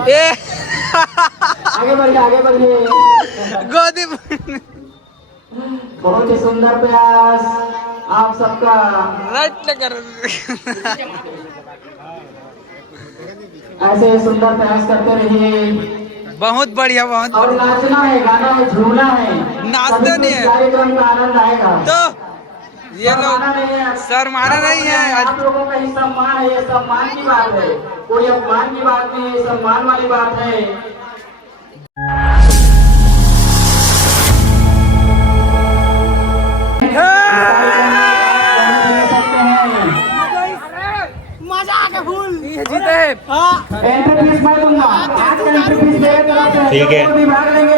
ए आगे बढ़िए आगे बढ़िए। गोदी बहुत ही सुंदर प्रयास आप सबका। राइट कर। ऐसे सुंदर प्रयास करते रहिए। बहुत बढ़िया, बहुत और बढ़िया। नाचना है, गाना है, झूमना है, नाचते तभी नहीं तो इस है कार्यक्रम का आनंद आएगा। तो ये लोग शर्माना नहीं है, शर्माना नहीं है। आप लोगों का ही सम्मान है, ये सम्मान की बात है, कोई अपमान की बात नहीं है, सम्मान वाली बात है। मजा आ गया फूल जीते। एंट्री फीस मैं दूंगा, आज का एंट्री फीस मेरे तरफ से। ठीक है। जो भी भाग लेंगे।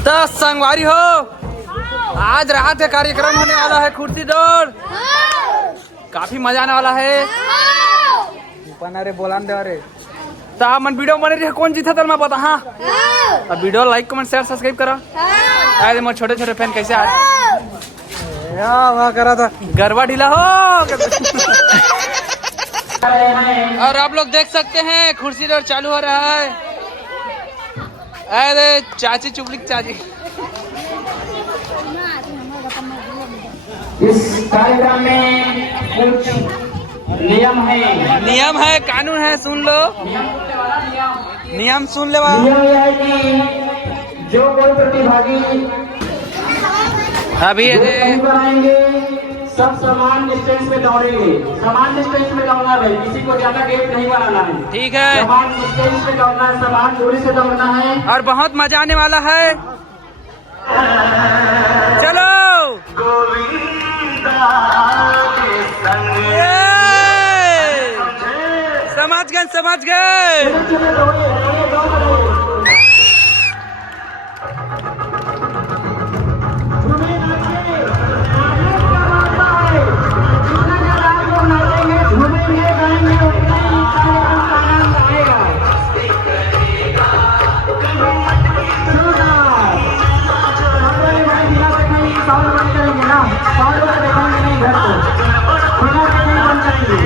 तो संगवारी हो, आज रात का कार्यक्रम होने वाला है कुर्सी दौड़। काफी मजा आने वाला है। अरे बोला दे अरे तो आप मन वीडियो बने रहे कौन जीता था मैं बता। हाँ अब video like comment share subscribe करा। अरे मोर छोटे छोटे फैन कैसे आ वहाँ करा था गरबा ढीला हो। और आप लोग देख सकते हैं कुर्सी दौड़ चालू हो रहा है। अरे चाची चुपलिक चाची। इस कार्यक्रम में कुछ नियम है, कानून है, सुन लो। नियम सुन ले। नियम यह है कि जो कोई प्रतिभागी अभी नहीं कराएंगे, सब समान डिस्टेंस में दौड़ेंगे। समान डिस्टेंस में दौड़ना है, किसी को ज्यादा गेप नहीं बनाना है। ठीक है। समान डिस्टेंस में दौड़ना है, समान दूरी से दौड़ना है। और बहुत मजा आने वाला है। चलो समझ गए। चलो, चलो, दौड़िए, दौड़िए, दौड़िए। झूमिए, नाचिए। आगे क्या बात है? जितना ज्यादा आप लोग नाचेंगे, झूमेंगे, गाएंगे, उतना ही कार्यक्रम का आनंद आएगा। जोरदार। हमारे भाई बिना से कहीं साउंड बंद करेंगे ना, साउंड बंद देखेंगे नहीं घर को, बिना से नहीं बंद करेंगे।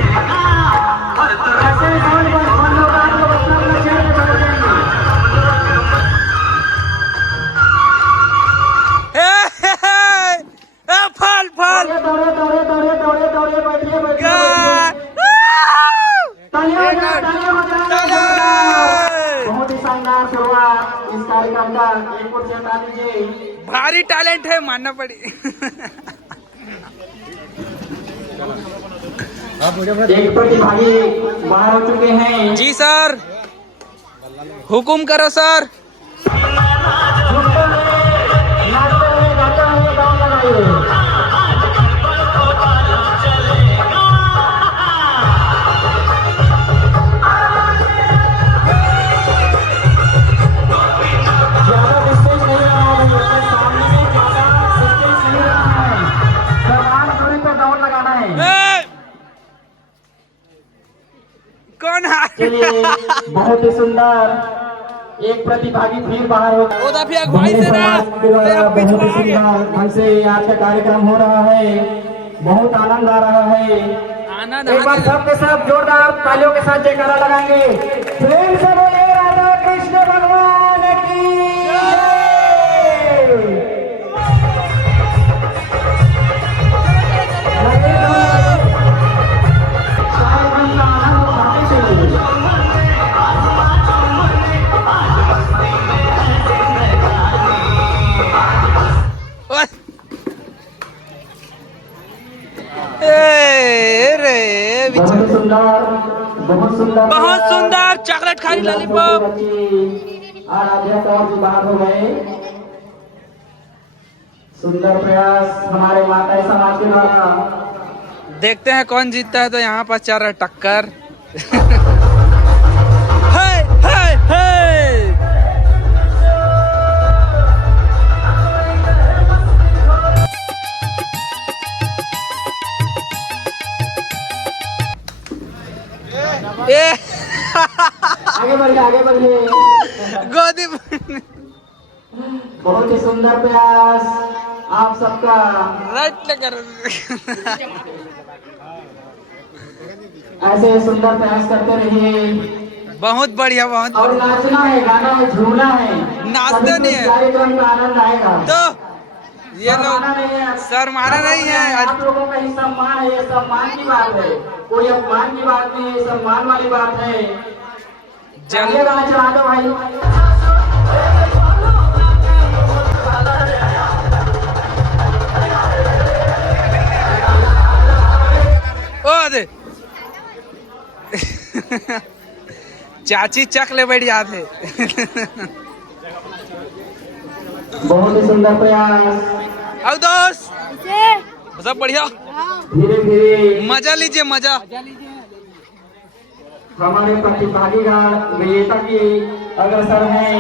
ऐसे साउंड बंद होगा, आप लोग अपना अपना चेयर पे बैठ जाएंगे। फल फल दौड़े दौड़े दौड़े दौड़े दौड़े बैठिए बैठिए। तालियां बजाओ, तालियां बजाओ। बहुत ही शानदार शुरुआत इस कार्यक्रम का। एक और से हटा दीजिए। भारी टैलेंट है, मानना पड़ी। एक प्रतिभागी बाहर हो चुके हैं। जी सर, हुकुम करो सर। नाचते हुए गाते हुए दौड़ लगाइए। ज्यादा डिस्टेंस नहीं रहा है, भैया सामने में ज्यादा डिस्टेंस नहीं रहा है, समान दूरी पे दौड़ लगाना है। कौन है? चलिए, बहुत ही सुंदर एक प्रतिभागी फिर बाहर हो वो तो फिर अगुवाई से ना बहुत ही सुंदर ढंग से आज का कार्यक्रम हो रहा है। बहुत आनंद आ रहा है। आनंद एक बार सबके साथ जोरदार तालियों के साथ जयकारा लगाएंगे। प्रेम से बोले राधा कृष्ण भगवान की बहुत सुंदर, बहुत सुंदर, बहुत सुंदर चॉकलेट खाली लॉलीपॉप। आराध्या कौर जी बाहर हो गए। सुंदर प्रयास हमारे माता समाज के द्वारा। देखते हैं कौन जीतता है। तो यहाँ पर चल रहा है टक्कर। हे, हे, हे। आगे बढ़िए आगे बढ़िए। गोदी बहुत ही सुंदर प्रयास आप सबका। राइट कर। ऐसे सुंदर प्रयास करते रहिए। बहुत बढ़िया, बहुत और बढ़िया। नाचना है, गाना है, झूमना है। नाचते तभी नहीं तो है। कार्यक्रम का आनंद आएगा। तो ये लोग शर्माना नहीं है। शर्माना नहीं है। आप लोगों का ही सम्मान है, ये सम्मान की बात है, कोई अपमान की बात नहीं है, सम्मान वाली बात है। चलिए गाना चला दो भाई। ओ दे चाची चक ले बैठ जाते। बहुत ही सुंदर प्रयास। अब दोस्त सब बढ़िया, धीरे धीरे मजा लीजिए, मजा। हमारे प्रतिभागीगण विजेता की अग्रसर हैं।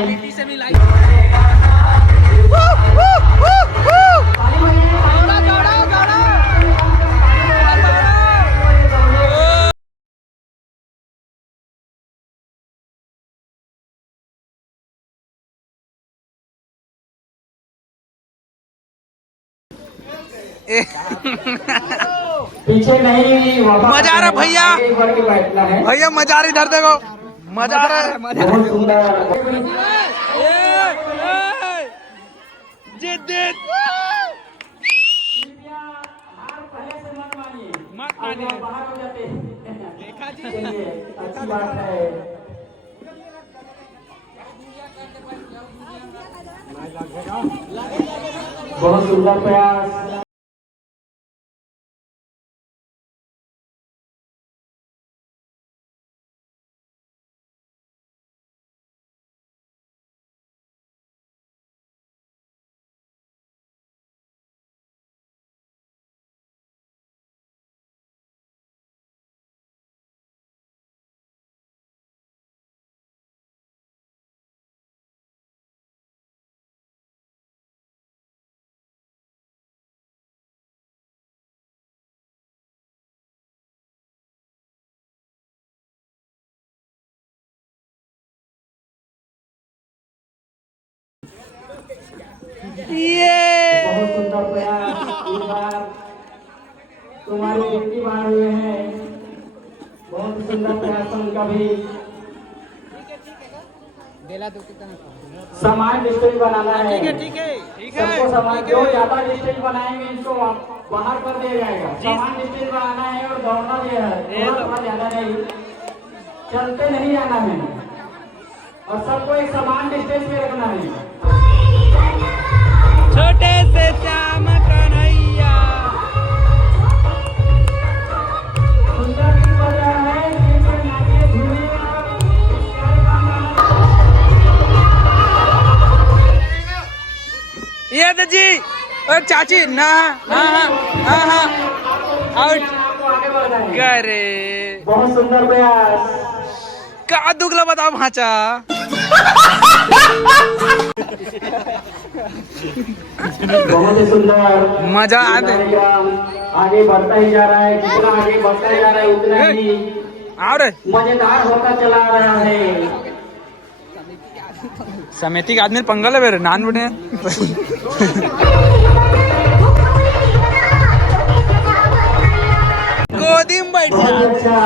पीछे नहीं, मजा आ रहा भैया, आगे बढ़ के बैठना है। भैया मजा आ रही, इधर देखो, मजा आ रहा है। बहुत सुंदर। जिद्दत पहले से मत मानिए, मत मानिए। बाहर हो जाते हैं। चलिए, अच्छी बात है। बहुत सुंदर प्रयास। बहुत सुंदर प्रयास। इस बार तुम्हारी गिनती बार हुए हैं। बहुत सुंदर प्रयास उनका भी। समान डिस्टेंस बनाना है। ठीक है, सबको समान, जो ज्यादा डिस्टेंस बनाएंगे इसको बाहर कर दिया जाएगा। समान डिस्टेंस बनाना है और दौड़ना भी है, थोड़ा ज्यादा नहीं, चलते नहीं आना है और सबको एक समान डिस्टेंस पे रखना है। छोटे से श्याम कन्हैया। सुंदर गीत बज रहा है, नीचे नाचिए, झूमिए और ये तो जी और चाची ना, हाँ हाँ हाँ हाँ आउट आपको आगे बढ़ना है। करे बहुत सुंदर प्रयास। का दुगला बताओ भाचा। बहुत ही सुंदर मजा आते। कार्यक्रम आगे बढ़ता ही जा रहा है। जितना आगे बढ़ता ही जा रहा है उतना ही और मजेदार होता चला रहा है। समिति के आदमी पंगल है मेरे नान बुढ़े। गोदी में बैठ बहुत ही अच्छा,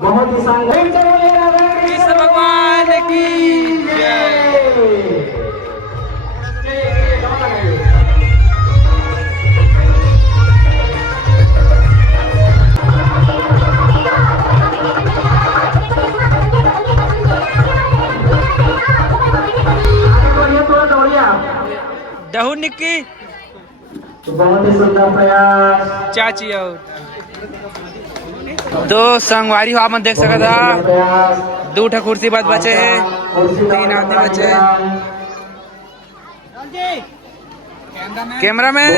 बहुत ही शानदार। कृष्ण भगवान की जय। डहू निक्की बहुत ही सुंदर प्रयास। चाची और दो संगवारी हो, आप देख सकते था। दो ठा कुर्सी बात बचे है, 3 आदमी बचे है। कैमरा मैन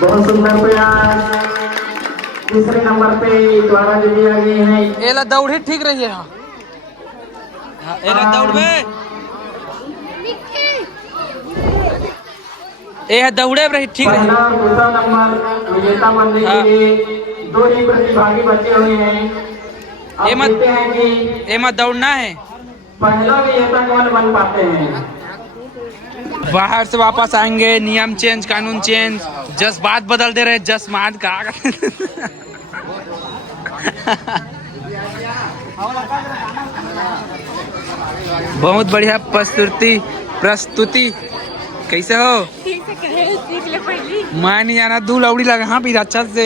बहुत सुंदर प्रयास। तीसरे नंबर पे द्वारा दीदी आ गई है। एला दौड़ ही ठीक रही है। एला दौड़ में ए दौड़े रही ठीक रही। पहला और दूसरा नंबर विजेता बनने के लिए 2 ही प्रतिभागी बचे हुए हैं। अब मत- देखते हैं कि ये मत दौड़ना है। पहला विजेता कौन बन पाते हैं। बाहर से वापस आएंगे, नियम चेंज, कानून चेंज, जज्बात बदल दे रहे, जज्बात का बहुत बढ़िया प्रस्तुति कैसे हो? ठीक से कहे सीख ले पहली। मैं नहीं जाना, दू लौड़ी लगा। हाँ फिर अच्छा से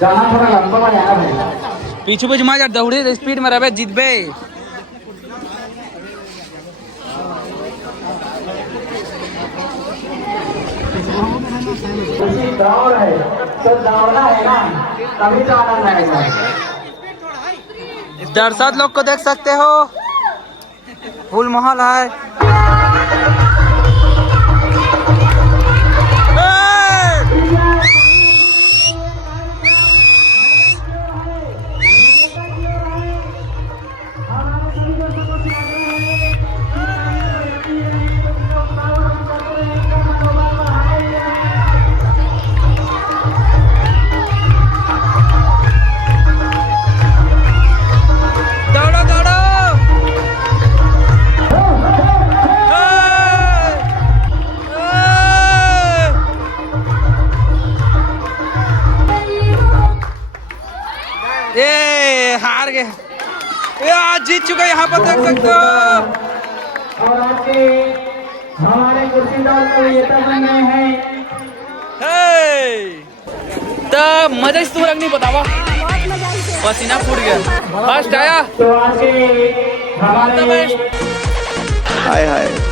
गाना थोड़ा लंबा बजाना है। पीछे पीछे मार दौड़े स्पीड में रहे, जीतबे। कुर्सी दौड़ है तो दौड़ना है ना, तभी तो आनंद आएगा। दर्शक लोग को देख सकते हो, फुल माहौल है। दौड़ो दौड़ो। ये हार गए, ये आज जीत चुके, यहाँ पर देख सकते हो। और आपके हमारे कुर्सी दौड़ के विजेता बन गए हैं। तो मजा इस तुम नहीं बतावा, पसीना फूट गया। फर्स्ट आया तो आज के हमारे हाय हाय।